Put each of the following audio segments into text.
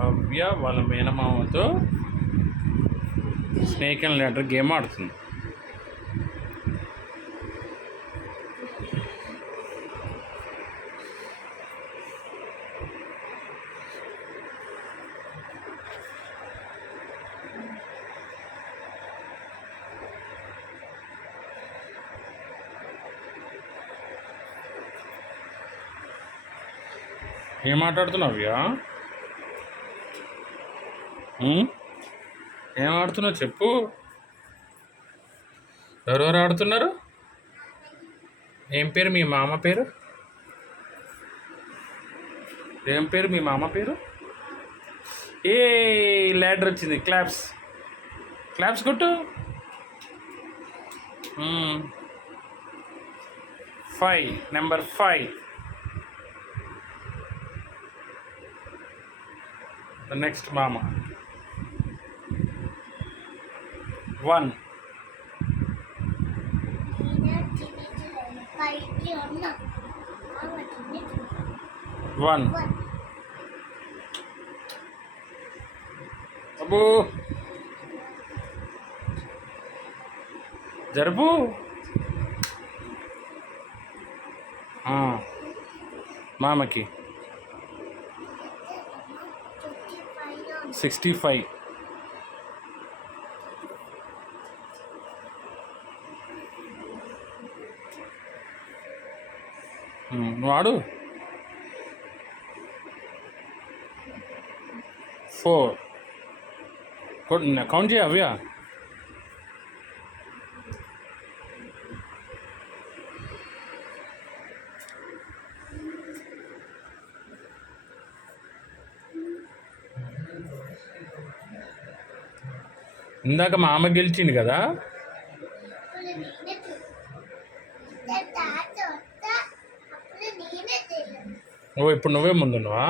హవ్య వాళ్ళ మేనమామతో snake and ladder game ఆడుతుంది. ఏం మాట్లాడుతున్నావు అవ్యా? ఏం ఆడుతున్నావు చెప్పు. ఎవరెవరు ఆడుతున్నారు? ఏం పేరు మీ మామ పేరు? ఏం పేరు మీ మామ పేరు? ఏ ల్యాడర్ వచ్చింది. క్లాప్స్ క్లాప్స్ కొట్టు. 5 నెంబర్ 5. The next mama. 1. 1. అబ్బో జరుపు. మామకి 65. వాడు 4. కౌంట్ చేయ అవ్యా. ఇందాక మా అమ్మ గెలిచింది కదా. ఓ ఇప్పుడు నువ్వే ముందున్నావా?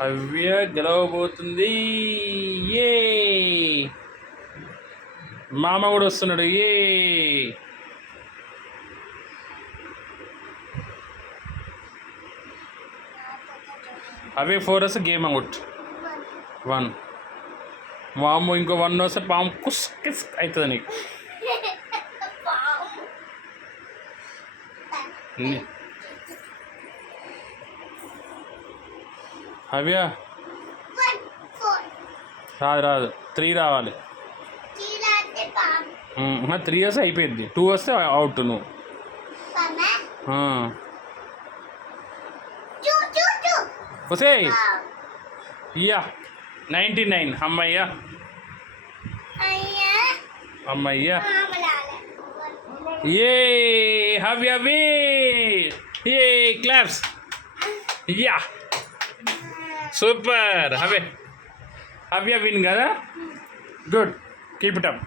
హవ్య గెలవబోతుంది. ఏ మామ కూడా వస్తున్నాడు. ఏ అవే 4 వస్తే గేమ్ అవుట్. 1. వాము ఇంకో 1 వస్తే పాము కుస్ కిస్ అవుతుంది నీకు. హవ్య రాదు 3 రావాలి. 3 వస్తే అయిపోయింది. 2 వస్తే అవుట్ నువ్వు. వసే ఇయ్యా 99. అమ్మయ్యా అమ్మయ్యా. ఏ హవ్య వి. ఏ claps. Yeah super. Havya win కదా. గుడ్. Keep it up.